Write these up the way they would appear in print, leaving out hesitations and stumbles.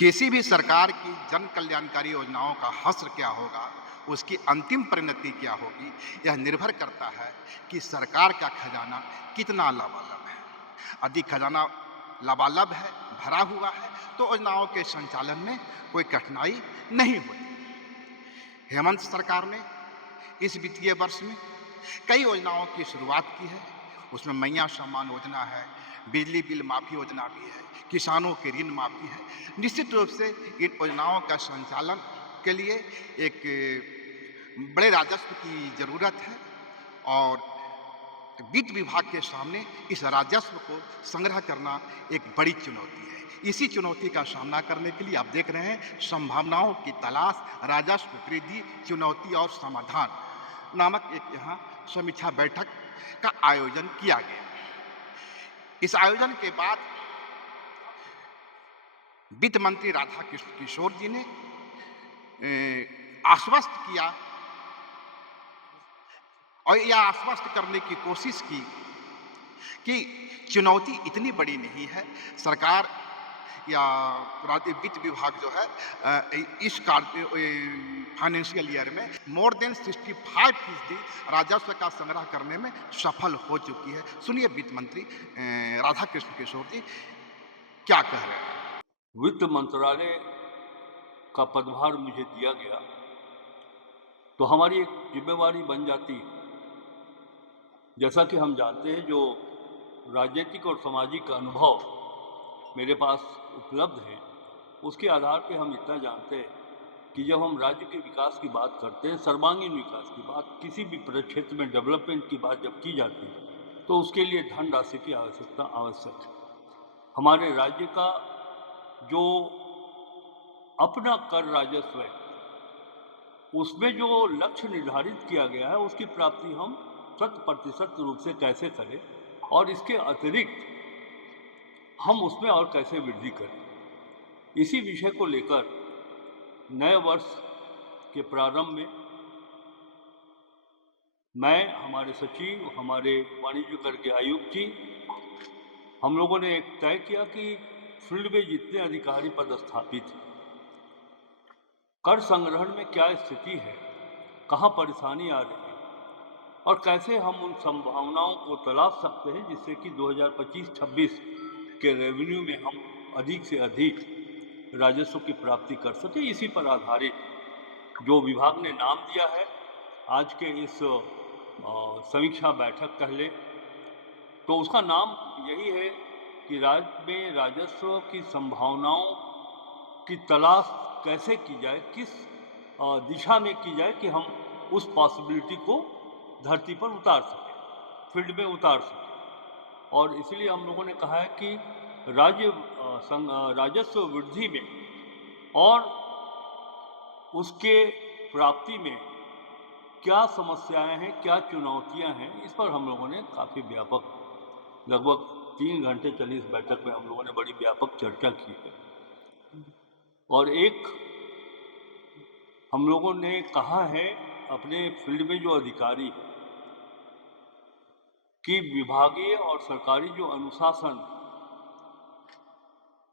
किसी भी सरकार की जन कल्याणकारी योजनाओं का हश्र क्या होगा, उसकी अंतिम परिणति क्या होगी, यह निर्भर करता है कि सरकार का खजाना कितना लबालब है। यदि खजाना लबालब है, भरा हुआ है, तो योजनाओं के संचालन में कोई कठिनाई नहीं होती। हेमंत सरकार ने इस वित्तीय वर्ष में कई योजनाओं की शुरुआत की है। उसमें मैया सम्मान योजना है, बिजली बिल माफ़ी योजना भी है, किसानों के ऋण माफ़ी है। निश्चित रूप से इन योजनाओं का संचालन के लिए एक बड़े राजस्व की ज़रूरत है और वित्त विभाग के सामने इस राजस्व को संग्रह करना एक बड़ी चुनौती है। इसी चुनौती का सामना करने के लिए आप देख रहे हैं संभावनाओं की तलाश, राजस्व वृद्धि, चुनौती और समाधान नामक एक यहाँ समीक्षा बैठक का आयोजन किया गया। इस आयोजन के बाद वित्त मंत्री राधा कृष्ण किशोर जी ने आश्वस्त किया और यह आश्वस्त करने की कोशिश की कि चुनौती इतनी बड़ी नहीं है। सरकार या वित्त विभाग जो है इस फाइनेंशियल ईयर में मोर देन 65% राजस्व का संग्रह करने में सफल हो चुकी है। सुनिए वित्त मंत्री राधा कृष्ण किशोर जी क्या कह रहे हैं। वित्त मंत्रालय का पदभार मुझे दिया गया तो हमारी एक जिम्मेवारी बन जाती है। जैसा कि हम जानते हैं, जो राजनीतिक और सामाजिक अनुभव मेरे पास उपलब्ध है, उसके आधार पे हम इतना जानते हैं कि जब हम राज्य के विकास की बात करते हैं, सर्वांगीण विकास की बात, किसी भी प्रक्षेत्र में डेवलपमेंट की बात जब की जाती है, तो उसके लिए धनराशि की आवश्यकता आवश्यक है। हमारे राज्य का जो अपना कर राजस्व है, उसमें जो लक्ष्य निर्धारित किया गया है, उसकी प्राप्ति हम 100% रूप से कैसे करें और इसके अतिरिक्त हम उसमें और कैसे वृद्धि करें, इसी विषय को लेकर नए वर्ष के प्रारंभ में मैं, हमारे सचिव, हमारे वाणिज्य कर के आयुक्त जी, हम लोगों ने एक तय किया कि फील्ड में जितने अधिकारी पदस्थापित हैं, कर संग्रहण में क्या स्थिति है, कहाँ परेशानी आ रही है और कैसे हम उन संभावनाओं को तलाश सकते हैं जिससे कि 2025-26 के रेवेन्यू में हम अधिक से अधिक राजस्व की प्राप्ति कर सकें। इसी पर आधारित जो विभाग ने नाम दिया है आज के इस समीक्षा बैठक कह ले, तो उसका नाम यही है कि राज्य में राजस्व की संभावनाओं की तलाश कैसे की जाए, किस दिशा में की जाए कि हम उस पॉसिबिलिटी को धरती पर उतार सकें, फील्ड में उतार सकें। और इसलिए हम लोगों ने कहा है कि राजस्व वृद्धि में और उसके प्राप्ति में क्या समस्याएं हैं, क्या चुनौतियां हैं, इस पर हम लोगों ने काफ़ी व्यापक, लगभग 3 घंटे चली इस बैठक में हम लोगों ने बड़ी व्यापक चर्चा की है। और एक हम लोगों ने कहा है अपने फील्ड में जो अधिकारी हैं कि विभागीय और सरकारी जो अनुशासन,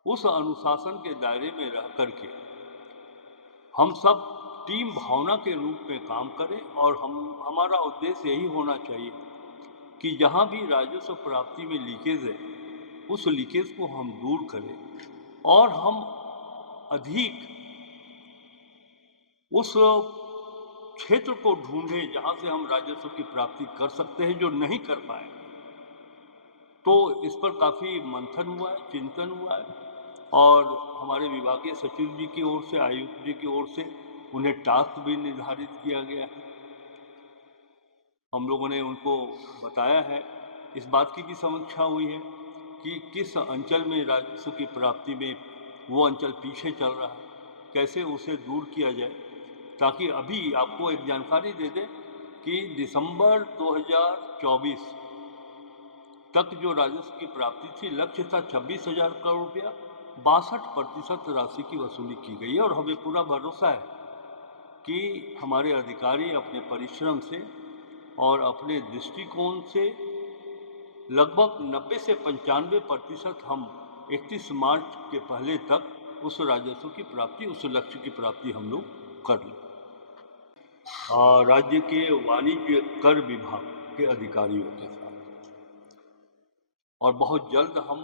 उस अनुशासन के दायरे में रह करके हम सब टीम भावना के रूप में काम करें और हमारा उद्देश्य यही होना चाहिए कि जहाँ भी राजस्व प्राप्ति में लीकेज है, उस लीकेज को हम दूर करें और हम अधिक उस क्षेत्र को ढूंढें जहाँ से हम राजस्व की प्राप्ति कर सकते हैं, जो नहीं कर पाए। तो इस पर काफ़ी मंथन हुआ है, चिंतन हुआ है और हमारे विभागीय सचिव जी की ओर से, आयुक्त जी की ओर से उन्हें टास्क भी निर्धारित किया गया है। हम लोगों ने उनको बताया है, इस बात की भी समीक्षा हुई है कि किस अंचल में राजस्व की प्राप्ति में वो अंचल पीछे चल रहा है, कैसे उसे दूर किया जाए। ताकि अभी आपको एक जानकारी दे दें कि दिसंबर 2024 तक जो राजस्व की प्राप्ति थी, लक्ष्य था 26,000 करोड़ रुपया, 62% राशि की वसूली की गई है और हमें पूरा भरोसा है कि हमारे अधिकारी अपने परिश्रम से और अपने दृष्टिकोण से लगभग 90 से 95% हम 31 मार्च के पहले तक उस राजस्व की प्राप्ति, उस लक्ष्य की प्राप्ति हम लोग कर लें। राज्य के वाणिज्य कर विभाग के अधिकारियों के साथ, और बहुत जल्द हम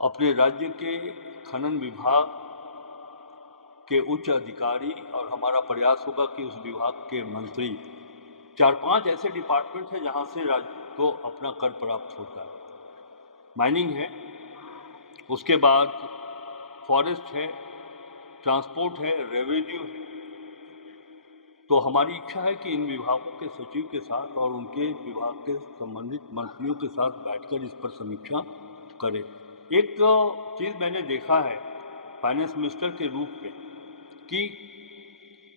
अपने राज्य के खनन विभाग के उच्च अधिकारी, और हमारा प्रयास होगा कि उस विभाग के मंत्री, 4-5 ऐसे डिपार्टमेंट हैं जहां से राज्य को अपना कर प्राप्त होता है। माइनिंग है, उसके बाद फॉरेस्ट है, ट्रांसपोर्ट है, रेवेन्यू है। तो हमारी इच्छा है कि इन विभागों के सचिव के साथ और उनके विभाग के संबंधित मंत्रियों के साथ बैठकर इस पर समीक्षा करें। एक चीज़ मैंने देखा है फाइनेंस मिनिस्टर के रूप में कि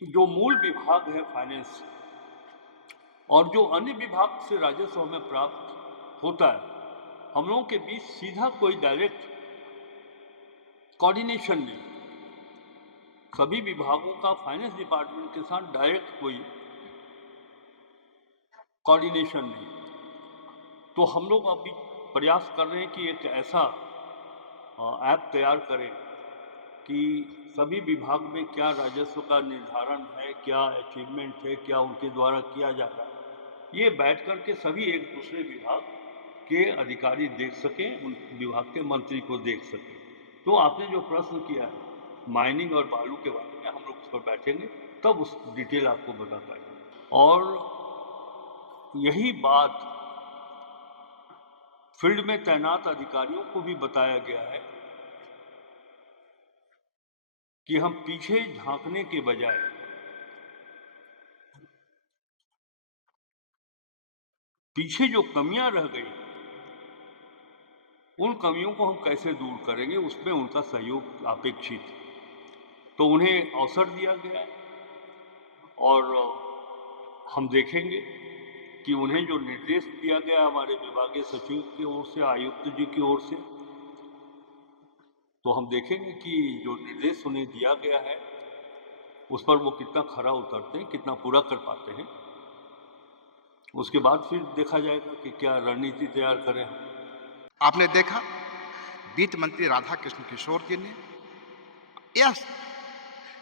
जो मूल विभाग है फाइनेंस और जो अन्य विभाग से राजस्व हमें प्राप्त होता है, हम लोगों के बीच सीधा कोई डायरेक्ट कोऑर्डिनेशन नहीं। सभी विभागों का फाइनेंस डिपार्टमेंट के साथ डायरेक्ट कोई कोऑर्डिनेशन नहीं। तो हम लोग अभी प्रयास कर रहे हैं कि एक ऐसा ऐप तैयार करें कि सभी विभाग में क्या राजस्व का निर्धारण है, क्या अचीवमेंट है, क्या उनके द्वारा किया जा रहा है, ये बैठ कर के सभी एक दूसरे विभाग के अधिकारी देख सकें, उन विभाग के मंत्री को देख सकें। तो आपने जो प्रश्न किया है माइनिंग और बालू के बारे में, हम लोग उस पर बैठेंगे तब उस डिटेल आपको बता पाएंगे। और यही बात फील्ड में तैनात अधिकारियों को भी बताया गया है कि हम पीछे झांकने के बजाय पीछे जो कमियां रह गई उन कमियों को हम कैसे दूर करेंगे, उसमें उनका सहयोग अपेक्षित है। तो उन्हें अवसर दिया गया है और हम देखेंगे कि उन्हें जो निर्देश दिया गया हमारे विभागीय सचिव की ओर से, आयुक्त जी की ओर से, तो हम देखेंगे कि जो निर्देश उन्हें दिया गया है उस पर वो कितना खरा उतरते हैं, कितना पूरा कर पाते हैं। उसके बाद फिर देखा जाएगा कि क्या रणनीति तैयार करें। आपने देखा वित्त मंत्री राधा कृष्ण किशोर जी ने यह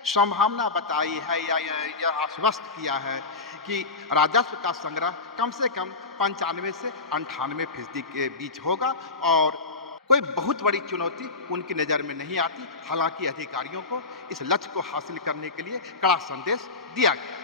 संभावना बताई है या यह आश्वस्त किया है कि राजस्व का संग्रह कम से कम 95 से 98% के बीच होगा और कोई बहुत बड़ी चुनौती उनकी नज़र में नहीं आती। हालांकि अधिकारियों को इस लक्ष्य को हासिल करने के लिए कड़ा संदेश दिया गया।